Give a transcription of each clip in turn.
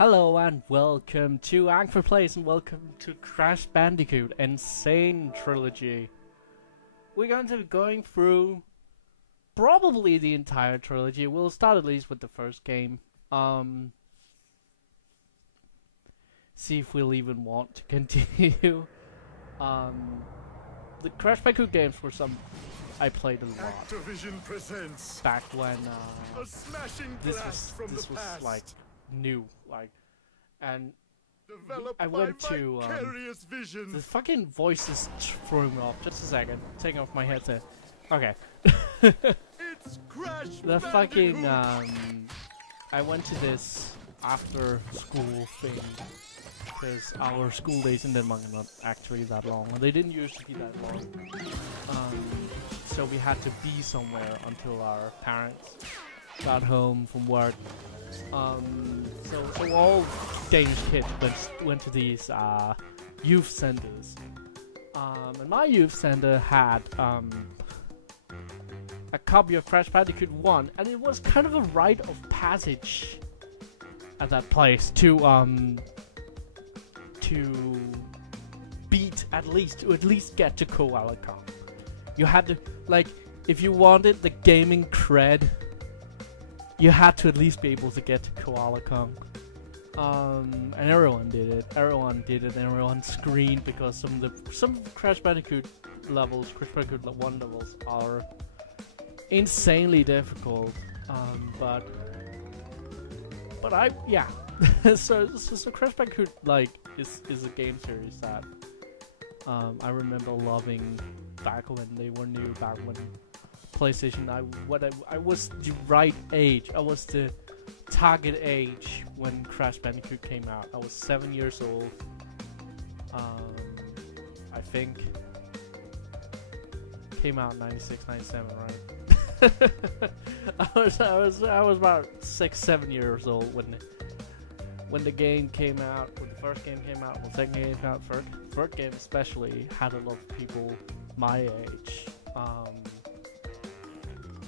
Hello and welcome to Ankford Place and welcome to Crash Bandicoot and Sane Trilogy. We're going to be going through probably the entire trilogy. We'll start at least with the first game. See if we'll even want to continue. The Crash Bandicoot games were some I played a lot. Activision presents back when a smashing this blast was from the past. like new, and Developed I went by to vicarious vision. the fucking voices threw me off. Just a second, taking off my headset. Okay. It's Crash The Bandicoot. fucking I went to this after school thing because our school days in Denmark are not actually that long. They didn't used to be that long. So we had to be somewhere until our parents got home from work. So all Danish kids went to these youth centers. And my youth center had a copy of Crash Bandicoot 1, and it was kind of a rite of passage at that place to beat at least get to Koala Kong. You had to, like, if you wanted the gaming cred, you had to at least be able to get to Koala Kong. And everyone did it. Everyone did it, and everyone screamed because some Crash Bandicoot levels, Crash Bandicoot 1 levels, are insanely difficult. But yeah. so Crash Bandicoot is a game series that I remember loving back when they were new, back when PlayStation. I was the right age. I was the target age when Crash Bandicoot came out. I was 7 years old. I think came out 96, 97, right? I was about 6-7 years old when the game came out, when the first game came out, when the second game came out. Third game especially had a lot of people my age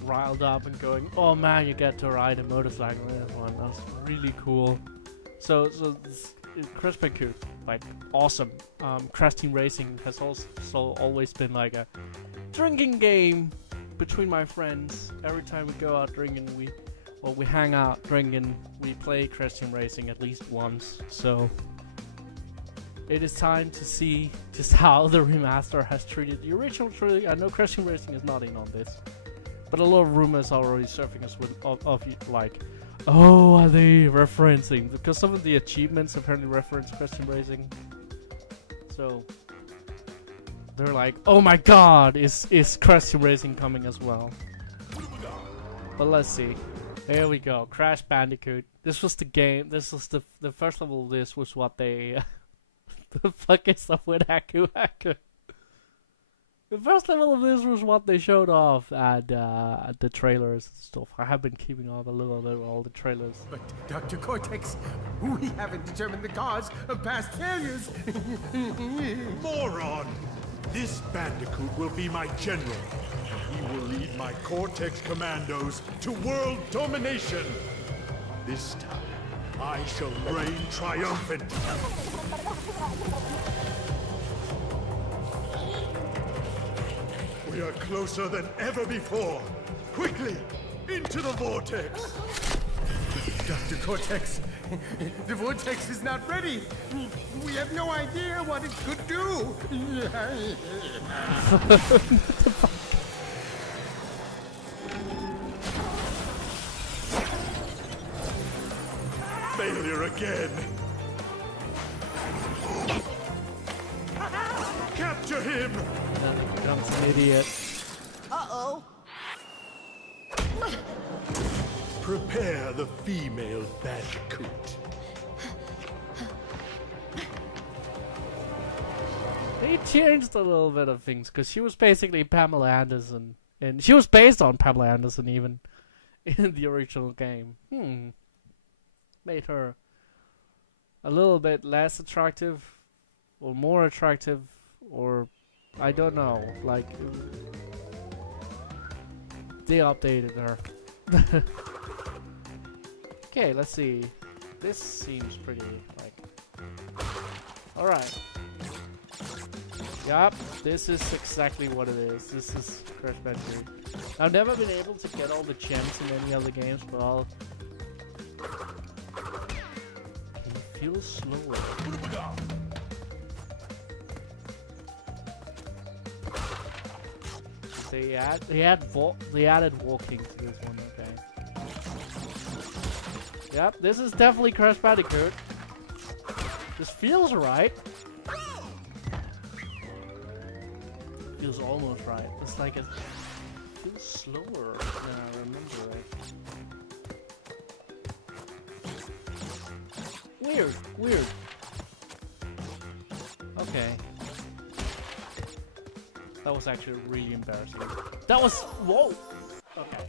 riled up and going, "Oh man, you get to ride a motorcycle in this one. That's really cool." So Crash Bandicoot, like, awesome. Crash Team Racing has also always been like a drinking game between my friends. Every time we go out drinking, we hang out drinking, we play Crash Team Racing at least once. So it is time to see just how the remaster has treated the original trilogy. I know Crash Team Racing is not in on this, but a lot of rumors are already surfing us of like, oh, are they referencing? Because some of the achievements apparently reference Crash Team Racing. So they're like, oh my god, is Crash Team Racing coming as well? But let's see. Here we go, Crash Bandicoot. This was the game. This was the first level of this was what they the fuck is up with Aku Aku? The first level of this was what they showed off at the trailers and stuff. I have been keeping all the trailers. But Dr. Cortex, we haven't determined the cause of past failures. Moron! This Bandicoot will be my general. He will lead my Cortex commandos to world domination. This time, I shall reign triumphant. We are closer than ever before. Quickly, into the vortex. Dr. Cortex, the vortex is not ready. We have no idea what it could do. Failure again. Capture him! I'm an idiot. Uh-oh. Prepare the female Bandicoot. They changed a little bit of things because she was basically Pamela Anderson, and she was based on Pamela Anderson even in the original game. Made her a little bit less attractive, or more attractive, or I don't know. Like, they updated her. Okay, let's see. This seems pretty, like... Alright. Yup, this is exactly what it is. This is Crash Bandicoot. I've never been able to get all the gems in any other games, but I'll... He feels slower. They added walking to this one, okay. Yep, this is definitely Crash Bandicoot. This feels right. Feels almost right. It's like it feels slower than I remember it. Weird, weird. Okay. That was actually really embarrassing. That was... Whoa! Okay.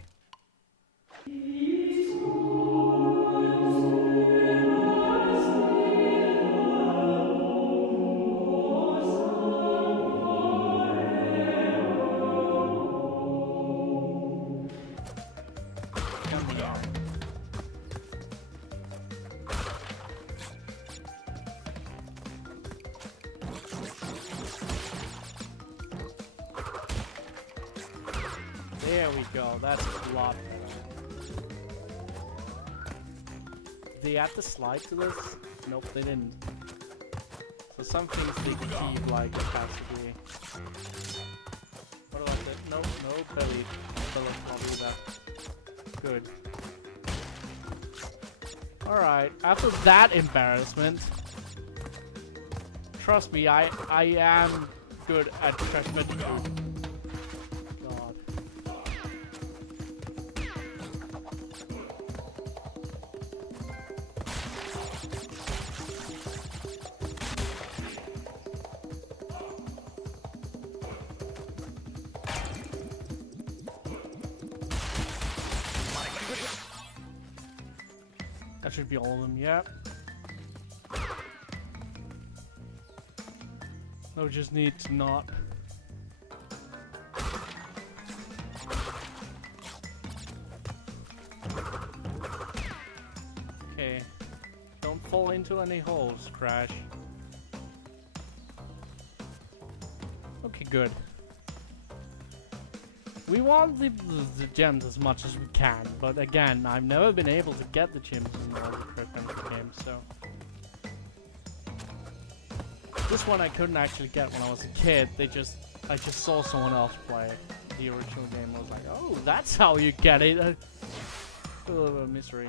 There we go, that's a lot better. They add the slide to this? Nope, they didn't. So some things they keep like capacity. What about that? Nope, no belly. Belly not do that. Good. Alright, after that embarrassment, trust me, I am good at Crash Bandicoot. That should be all of them, yep. No, just need to not. Okay. Don't fall into any holes, Crash. Okay, good. We want the gems as much as we can, but again, I've never been able to get the gems in all the Crash Bandicoot games, so... This one I couldn't actually get when I was a kid, I just saw someone else play the original game. I was like, oh, that's how you get it! A little bit of misery.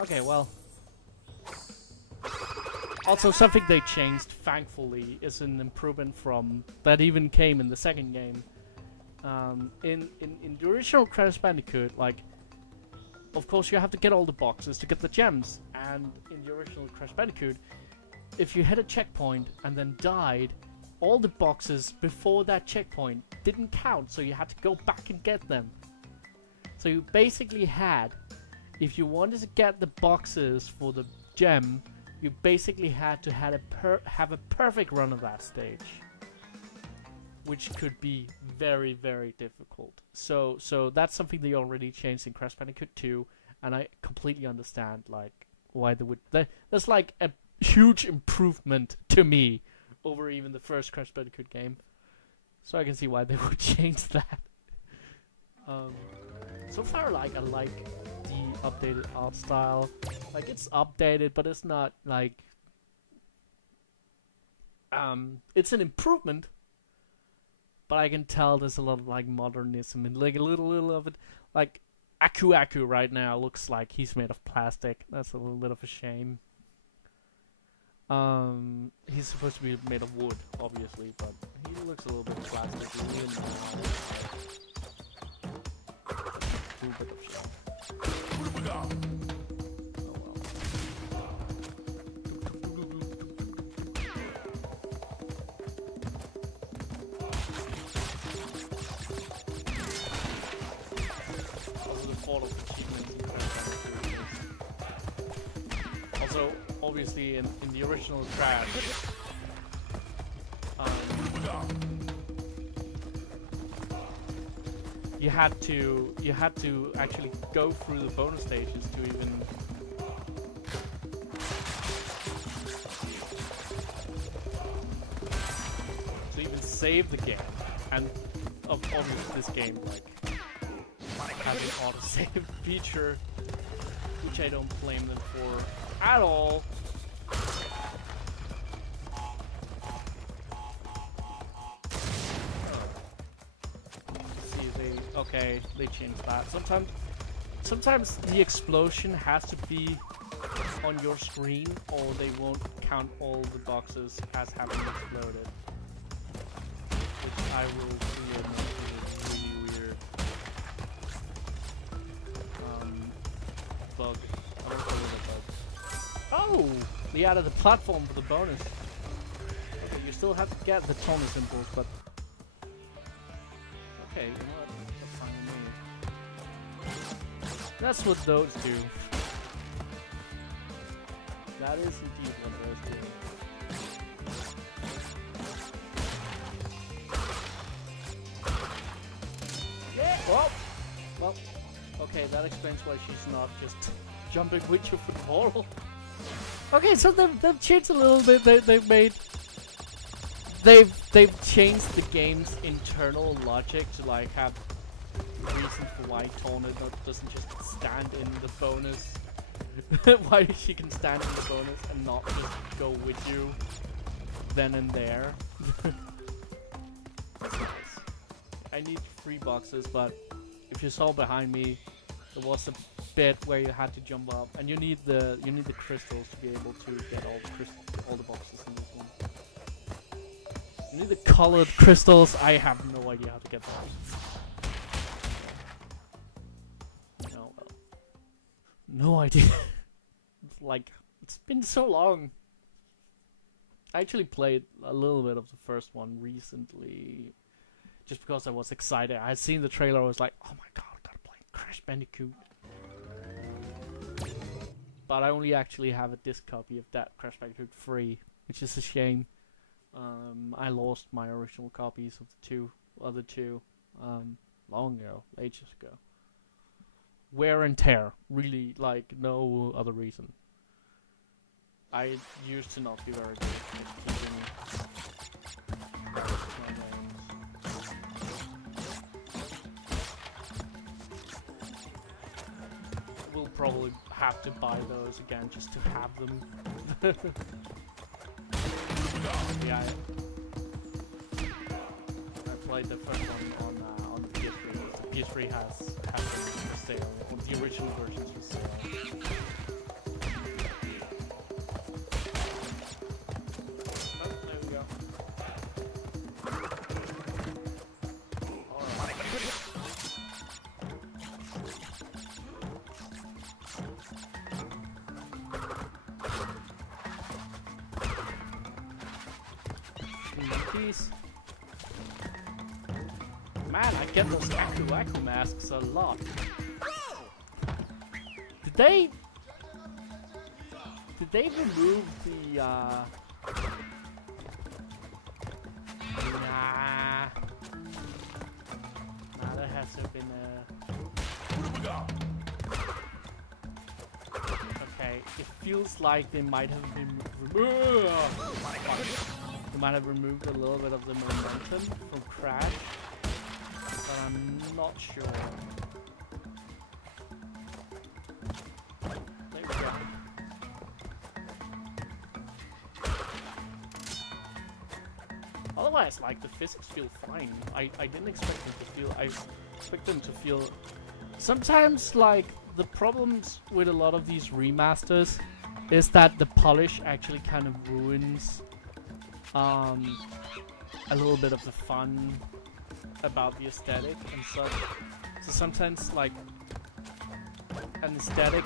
Okay, well... Also, something they changed, thankfully, is an improvement from that even came in the second game. In the original Crash Bandicoot, like, of course you have to get all the boxes to get the gems. And in the original Crash Bandicoot, if you hit a checkpoint and then died, all the boxes before that checkpoint didn't count, so you had to go back and get them. So you basically had, if you wanted to get the boxes for the gem, you basically had to have a perfect run of that stage, which could be very, very difficult. So that's something they already changed in Crash Bandicoot 2, and I completely understand like why they would. That's like a huge improvement to me over even the first Crash Bandicoot game. So I can see why they would change that. So far, like I like the updated art style. Like it's updated, but it's not like it's an improvement. But I can tell there's a lot of like modernism and like a little of it. Like Aku right now looks like he's made of plastic. That's a little bit of a shame. He's supposed to be made of wood, obviously, but he looks a little bit plastic. A little bit of shame. Oh well. Also, the fall of achievements in Crash Bandicoot. Also, obviously, in the original Crash, you had to actually go through the bonus stages to even save the game, and obviously this game like having auto-save feature, which I don't blame them for at all. Okay, they changed that. Sometimes the explosion has to be on your screen, or they won't count all the boxes as having exploded. Which I will feel really weird. Bug. I don't know the bug. Oh! They added the platform for the bonus. Okay, you still have to get the Tony symbols, but okay, you know what? That's fine with me. That's what those do. That is indeed what those do. Yeah. Well, okay, that explains why she's not just jumping with your football. Okay, so they've changed a little bit. They've changed the game's internal logic to like have reasons for why Tona doesn't just stand in the bonus. Why she can stand in the bonus and not just go with you then and there. That's nice. I need 3 boxes, but if you saw behind me, there was a bit where you had to jump up, and you need the crystals to be able to get all the boxes in this one. You need the colored crystals. I have no idea how to get them. No, well, no idea. Like, it's been so long. I actually played a little bit of the first one recently, just because I was excited. I had seen the trailer. I was like, oh my god, I gotta play Crash Bandicoot. But I only actually have a disc copy of that Crash Bandicoot 3, which is a shame. I lost my original copies of the other two long ago, ages ago. Wear and tear, really, like no other reason. I used to not be very good at keeping my names. We'll probably have to buy those again just to have them. Yeah, I played the first one on the PS3. The PS3 has them for sale, or the original versions for sale. Oh, there we go. Man, I get those Aku masks a lot. Did they remove the Nah. Nah, there hasn't been Okay, it feels like they might have been removed. They might have removed a little bit of the momentum from Crash, but I'm not sure. There we go. Otherwise, like, the physics feel fine. I didn't expect them to feel... I expect them to feel... Sometimes, like, the problems with a lot of these remasters is that the polish actually kind of ruins a little bit of the fun about the aesthetic and such. So sometimes, like, an aesthetic,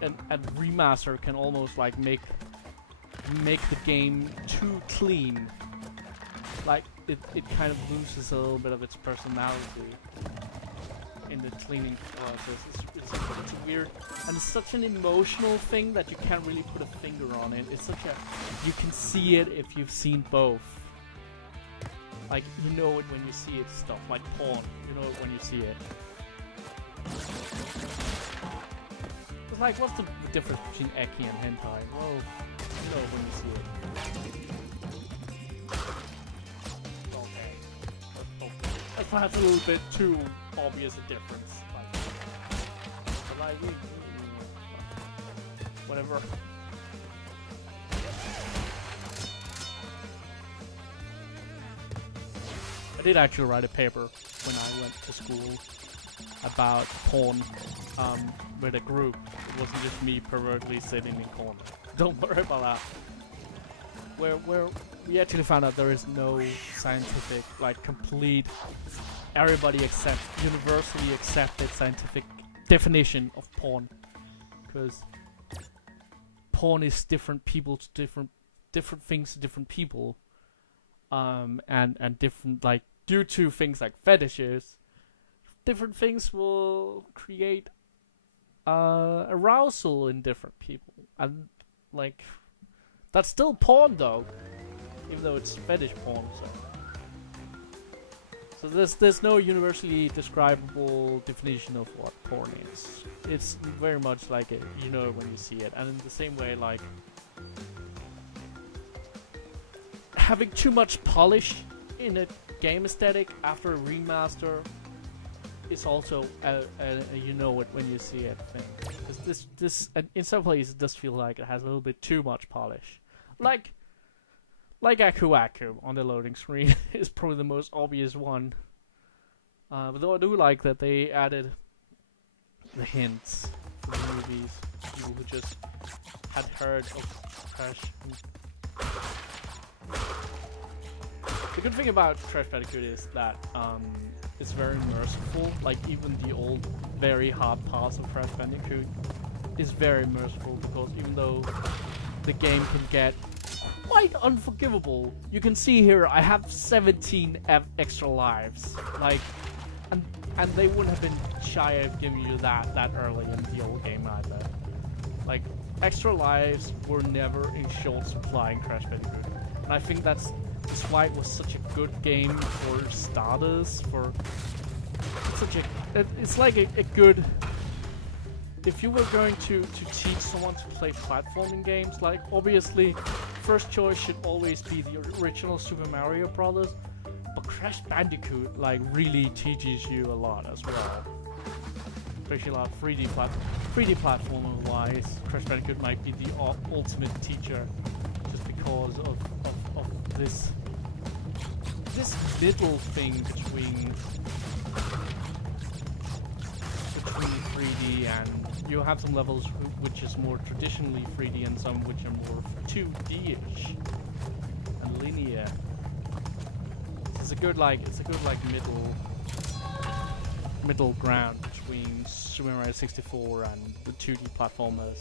a remaster can almost like make the game too clean. Like it kind of loses a little bit of its personality in the cleaning process. It's weird, and it's such an emotional thing that you can't really put a finger on it. It's such a, you can see it if you've seen both. Like, you know it when you see it, stuff like porn. You know it when you see it. It's like, what's the difference between ecchi and hentai? Well, you know it when you see it. perhaps a little bit too obvious a difference. But like, whatever. I did actually write a paper when I went to school about porn with a group. It wasn't just me pervertly sitting in corner. Don't worry about that. Where we actually found out there is no scientific, like complete, everybody accept, universally accepted scientific definition of porn. Because porn is different people to different things to different people. And different, like, due to things like fetishes, different things will create arousal in different people, and like that's still porn though, even though it's fetish porn. So there's no universally describable definition of what porn is. It's very much like it, you know, when you see it, and in the same way, like having too much polish in a game aesthetic after a remaster is also a you know it when you see it thing. Because this in some places it does feel like it has a little bit too much polish. Like Aku Aku on the loading screen is probably the most obvious one. But though I do like that they added the hints for the movies. People who just had heard of Crash. The good thing about Crash Bandicoot is that it's very merciful. Like even the old, very hard parts of Crash Bandicoot is very merciful, because even though the game can get quite unforgivable, you can see here I have 17 extra lives. Like, and they wouldn't have been shy of giving you that early in the old game either. Like, extra lives were never in short supply in Crash Bandicoot, and I think that's why it was such a good game for starters. For such a, it's like a good. If you were going to teach someone to play platforming games, like obviously, first choice should always be the original Super Mario Brothers, but Crash Bandicoot like really teaches you a lot as well. Especially a lot of 3D platformer wise, Crash Bandicoot might be the ultimate teacher, just because of this middle thing between 3D, and you have some levels which is more traditionally 3D and some which are more 2D-ish and linear. It's a good middle ground between Super Mario 64 and the 2D platformers.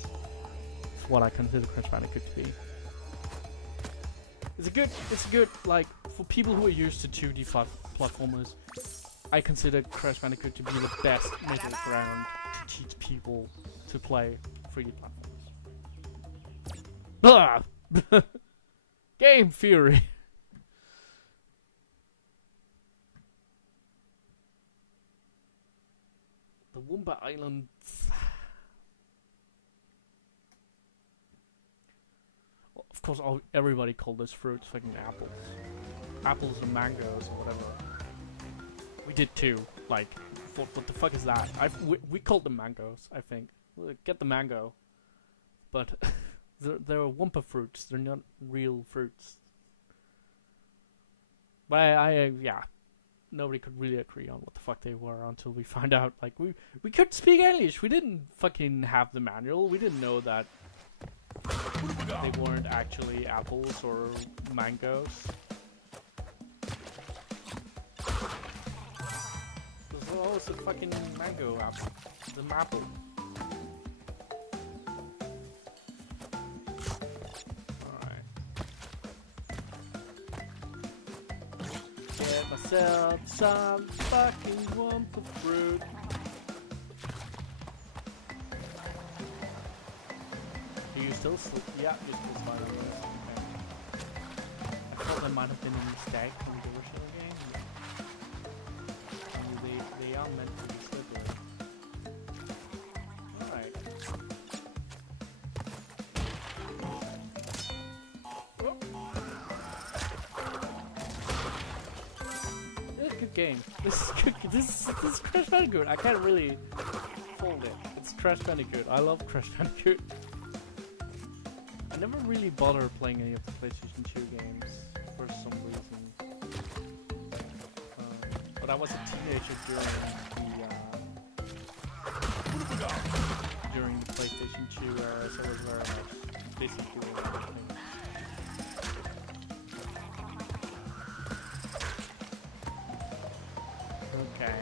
It's what I consider Crash Bandicoot to be. It's a good like for people who are used to 2D platformers. I consider Crash Bandicoot to be the best middle ground to teach people to play 3D platformers. Blah! Game Fury. The Wumpa Islands. Well, of course, everybody called those fruits fucking apples. Apples and mangoes or whatever. We did too. Like, what the fuck is that? We called them mangoes, I think. Get the mango. But they're Wumpa fruits. They're not real fruits. But yeah. Nobody could really agree on what the fuck they were until we found out. Like, we could speak English. We didn't fucking have the manual. We didn't know that they weren't actually apples or mangoes. Oh, it's a fucking mango apple. It's an apple. Alright. Get myself some fucking Wumpa fruit. Do you still sleep? Yeah, you're still smiling. Okay. I thought there might have been a mistake from the original game. They are meant to be slippery. Alright. It's a good game. This is Crash Bandicoot. I can't really hold it. It's Crash Bandicoot. I love Crash Bandicoot. I never really bothered playing any of the PlayStation 2 games for some reason. But I was a teenager during the PlayStation 2 era, so I was very much busy doing everything. Okay.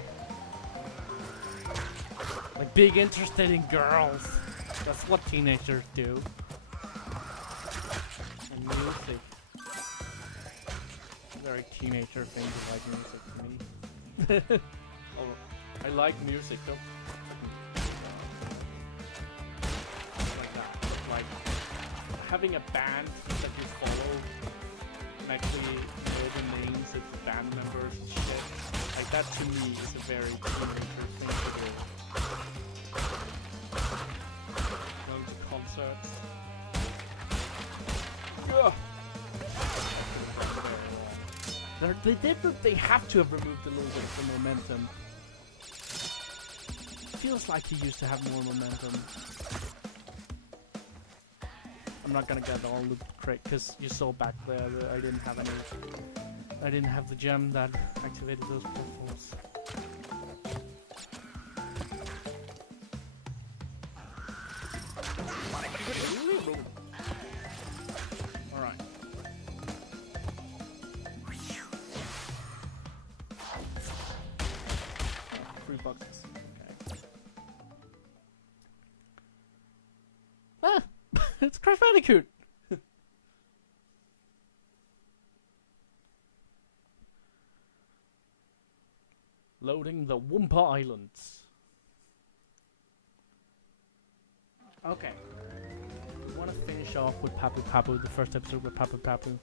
Like, big interested in girls. That's what teenagers do. And music. Very teenager thing to like music to me. Oh, I like music though. Like that. Like having a band that you follow and actually know the names of the band members and shit. Like that to me is a very teenager thing to do. Going to concerts. Ugh. They have to have removed a little bit of the momentum. Feels like he used to have more momentum. I'm not gonna get all the credit because you saw back there that I didn't have any. I didn't have the gem that activated those portals. Alright. 3 boxes. Okay. Ah! It's Crash Bandicoot! Loading the Wumpa Islands. Okay. We want to finish off with Papu Papu, the first episode with Papu Papu.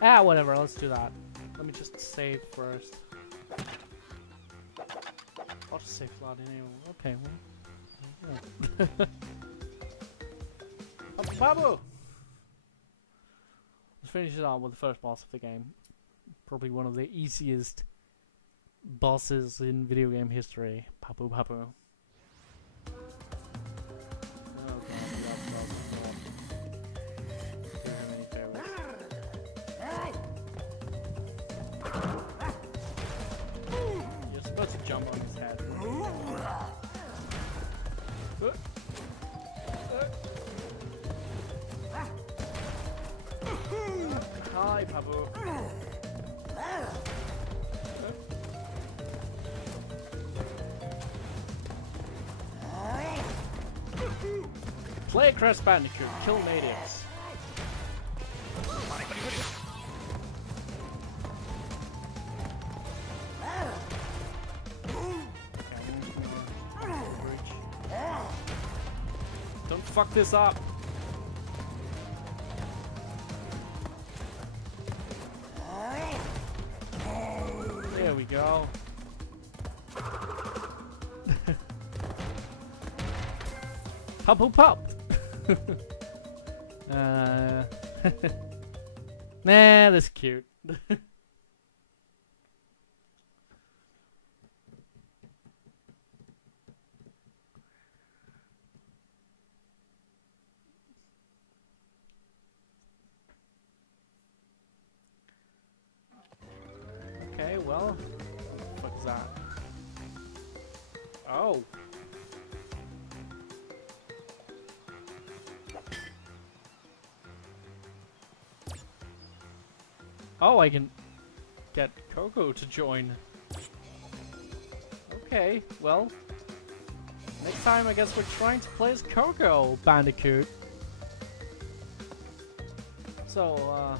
Ah, whatever, let's do that. Let me just save first. I'll just save slot anyway. Okay, well. Papu Papu! Let's finish it off with the first boss of the game. Probably one of the easiest bosses in video game history. Papu Papu. You're supposed to jump on his head. Hi, Papu. Play Crash Bandicoot, kill natives. Don't fuck this up. There we go. Papu Pop! Nah, that's cute. Okay, well, what the fuck is that? Oh. Oh, I can get Coco to join. Okay, well, next time I guess we're trying to play as Coco, Bandicoot. So,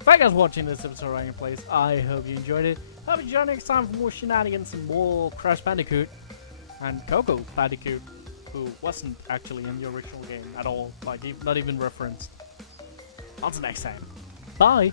if I guys watching this episode right in place, I hope you enjoyed it. Hope you join next time for more shenanigans and more Crash Bandicoot and Coco Bandicoot, who wasn't actually in the original game at all, like not even referenced. Until next time, bye.